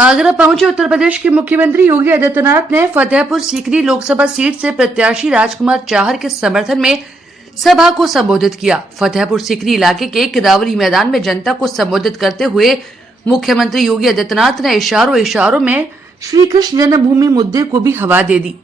आगरा पहुंचे उत्तर प्रदेश के मुख्यमंत्री योगी आदित्यनाथ ने फतेहपुर सीकरी लोकसभा सीट से प्रत्याशी राजकुमार चाहर के समर्थन में सभा को संबोधित किया। फतेहपुर सीकरी इलाके के किदावरी मैदान में जनता को संबोधित करते हुए मुख्यमंत्री योगी आदित्यनाथ ने इशारों में श्री कृष्ण जन्मभूमि मुद्दे को भी हवा दे दी।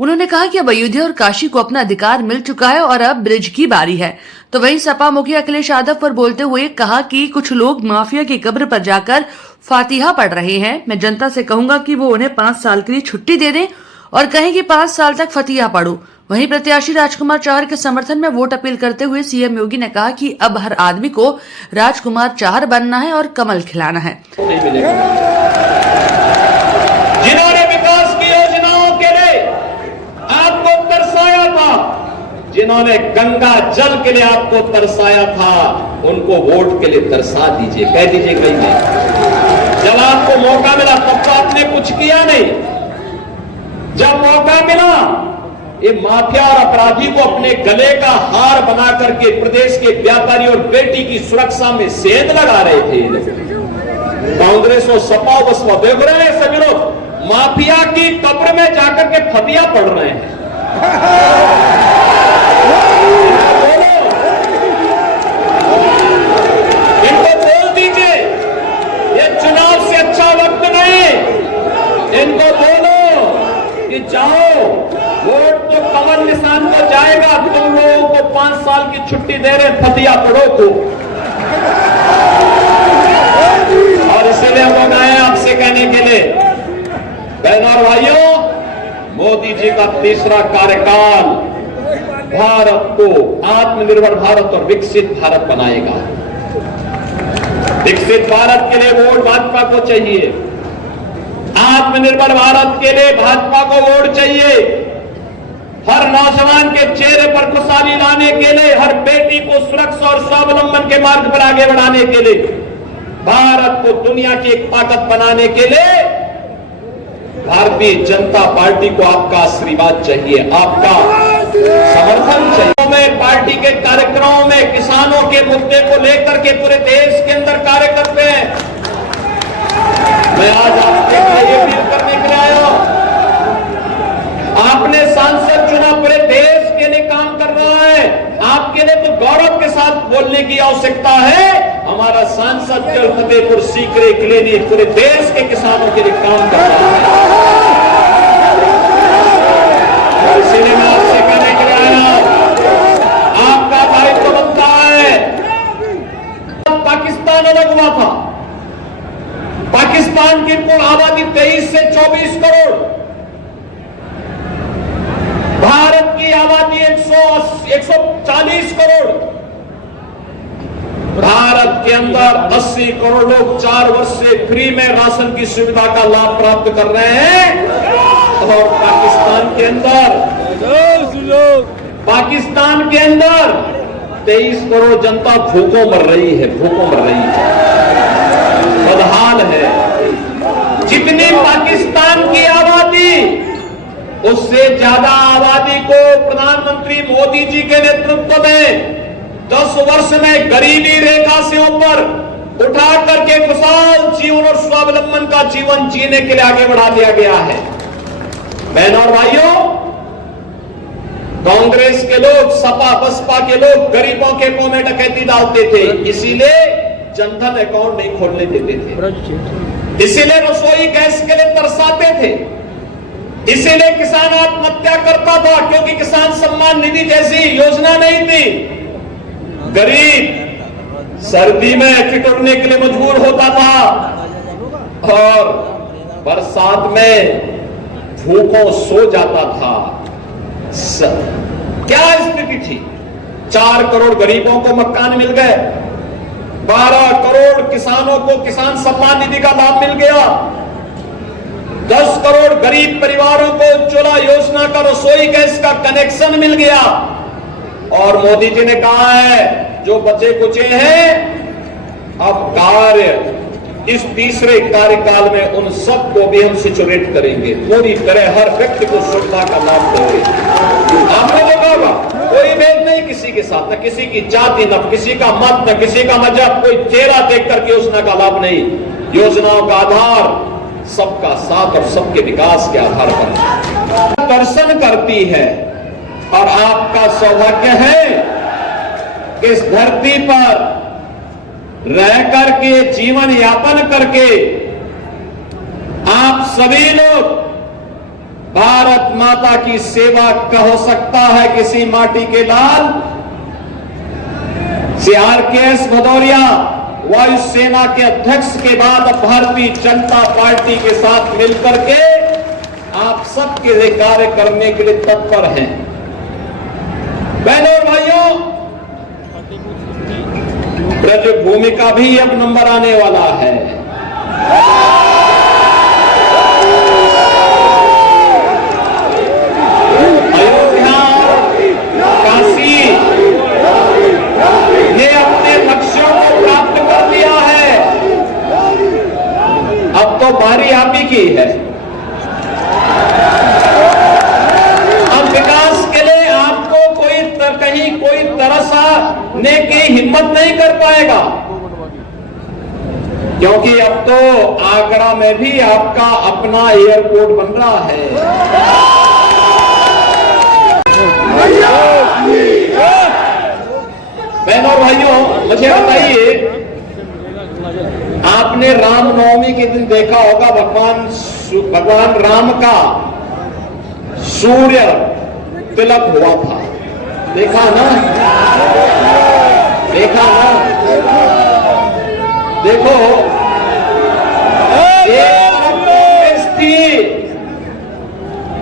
उन्होंने कहा कि अब अयोध्या और काशी को अपना अधिकार मिल चुका है और अब ब्रिज की बारी है। तो वहीं सपा मुखिया अखिलेश यादव पर बोलते हुए कहा कि कुछ लोग माफिया की कब्र पर जाकर फातिहा पढ़ रहे हैं। मैं जनता से कहूंगा कि वो उन्हें 5 साल के लिए छुट्टी दे दें और कहें कि 5 साल तक फतिहा पढ़ो। वहीं प्रत्याशी राजकुमार चाहर के समर्थन में वोट अपील करते हुए सीएम योगी ने कहा कि अब हर आदमी को राजकुमार चाहर बनना है और कमल खिलाना है। जिन्होंने विकास की योजनाओं के लिए आपको तरसाया था, जिन्होंने गंगा जल के लिए आपको तरसाया था, उनको वोट के लिए तरसा दीजिए, कह दीजिए कहीं नहीं। जब आपको मौका मिला तब तो आपने कुछ किया नहीं। जब मौका मिला ये माफिया और अपराधी को अपने गले का हार बना करके प्रदेश के व्यापारी और बेटी की सुरक्षा में सेंध लगा रहे थे। कांग्रेस और सपा बसपा देख रहे हैं सभी लोग माफिया की कब्र में जाकर के फतिया पढ़ रहे हैं। इनको बोल दीजिए ये चुनाव से अच्छा वक्त नहीं। इनको बोलो कि जाओ, वोट तो कमल निशान को जाएगा, तुम लोगों को 5 साल की छुट्टी दे रहे फतिया पढ़ो को। और इसीलिए हम आए आपसे कहने के लिए, बहनों और भाइयों, मोदी जी का तीसरा कार्यकाल भारत को आत्मनिर्भर भारत और विकसित भारत बनाएगा। विकसित भारत के लिए वोट भाजपा को चाहिए। आत्मनिर्भर भारत के लिए भाजपा को वोट चाहिए। हर नौजवान के चेहरे पर खुशहाली लाने के लिए, हर बेटी को सुरक्षा और स्वावलंबन के मार्ग पर आगे बढ़ाने के लिए, भारत को दुनिया की एक ताकत बनाने के लिए भारतीय जनता पार्टी को आपका आशीर्वाद चाहिए, आपका समर्थन चाहिए। में पार्टी के कार्यक्रमों में किसानों के मुद्दे को लेकर के पूरे देश के अंदर कार्य करते हैं। मैं आज आपके लिए अपील करने के लिए आया हूं। आपने सांसद चुना, पूरे देश के लिए काम कर रहा है। आपके लिए तो गौरव के साथ बोलने की आवश्यकता है। हमारा सांसद केवल फतेहपुर सीकरी के लिए नहीं, पूरे देश के किसानों के लिए काम कर रहा है। इसलिए मैं आपसे कहने के लिए आया, आपका दायित्व बनता है। पाकिस्तान अलग हुआ था। पाकिस्तान की कुल आबादी 23 से 24 करोड़, भारत की आबादी 140 करोड़। भारत के अंदर 80 करोड़ लोग 4 वर्ष से फ्री में राशन की सुविधा का लाभ प्राप्त कर रहे हैं। और पाकिस्तान के अंदर 23 करोड़ जनता भूखों मर रही है, बदहाल है। जितनी पाकिस्तान की आबादी, उससे ज्यादा आबादी को प्रधानमंत्री मोदी जी के नेतृत्व में 10 वर्ष में गरीबी रेखा से ऊपर उठा करके खुशहाल जीवन और स्वावलंबन का जीवन जीने के लिए आगे बढ़ा दिया गया है। बहनों और भाइयों, कांग्रेस के लोग, सपा बसपा के लोग गरीबों के मुंह में डकैती डालते थे, इसीलिए जनधन अकाउंट नहीं खोलने देते थे, इसीलिए रसोई गैस के लिए तरसाते थे, इसीलिए किसान आत्महत्या करता था, क्योंकि किसान सम्मान निधि जैसी योजना नहीं थी। गरीब सर्दी में ठिठुरने के लिए मजबूर होता था और बरसात में भूखों सो जाता था। क्या स्थिति थी? 4 करोड़ गरीबों को मकान मिल गए, 12 करोड़ किसानों को किसान सम्मान निधि का लाभ मिल गया, 10 करोड़ गरीब परिवारों को उज्ज्वला योजना का रसोई गैस का कनेक्शन मिल गया। और मोदी जी ने कहा है जो बचे कुचे हैं, अब कार्य इस तीसरे कार्यकाल में उन सबको भी हम सिचुएट करेंगे, पूरी तरह हर व्यक्ति को सुविधा का लाभ देंगे। आपने देखा होगा कोई भेद नहीं किसी के साथ, न किसी की जाति, न किसी का मत, न किसी का मजहब, कोई चेहरा देख करके योजना का लाभ नहीं। योजनाओं का आधार सबका साथ और सबके विकास के आधार पर दर्शन करती है। और आपका सौभाग्य है कि इस धरती पर रह करके जीवन यापन करके आप सभी लोग भारत माता की सेवा का हो सकता है किसी माटी के लाल CRKS भदौरिया वायुसेना के अध्यक्ष के बाद भारतीय जनता पार्टी के साथ मिलकर के आप सबके लिए कार्य करने के लिए तत्पर हैं। बहनों और भाइयों, ब्रज भूमि का भी अब नंबर आने वाला है। अयोध्या, काशी ने अपने लक्ष्यों को प्राप्त कर लिया है। अब तो बारी आप ही की है। अब विकास के लिए आपको कहीं कोई तरसने की हिम्मत नहीं कर पाएगा, क्योंकि अब तो आगरा में भी आपका अपना एयरपोर्ट बन रहा है। बहनों और भाइयों, मुझे बताइए, आपने रामनवमी के दिन देखा होगा भगवान राम का सूर्य तिलक हुआ था। देखा ना? देखा ना? देखो,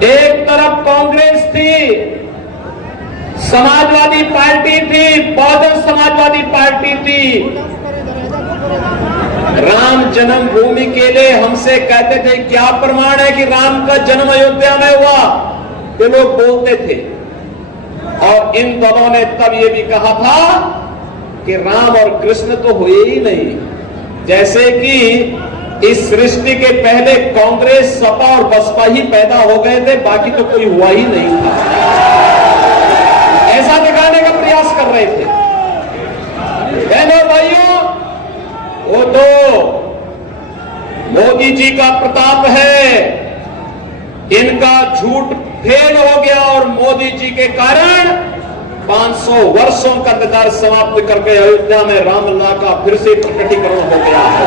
एक तरफ कांग्रेस थी, समाजवादी पार्टी थी, बहुजन समाजवादी पार्टी थी। राम जन्मभूमि के लिए हमसे कहते थे क्या प्रमाण है कि राम का जन्म अयोध्या में हुआ, ये लोग बोलते थे। और इन दलों ने तब ये भी कहा था कि राम और कृष्ण तो हुए ही नहीं, जैसे कि इस सृष्टि के पहले कांग्रेस, सपा और बसपा ही पैदा हो गए थे, बाकी तो कोई हुआ ही नहीं था। ऐसा दिखाने का प्रयास कर रहे थे। बहनों भाइयों, वो तो मोदी जी का प्रताप है, इनका झूठ फेल हो गया और मोदी जी के कारण 500 वर्षों का इंतजार समाप्त करके अयोध्या में रामलला का फिर से प्रकटीकरण हो गया है।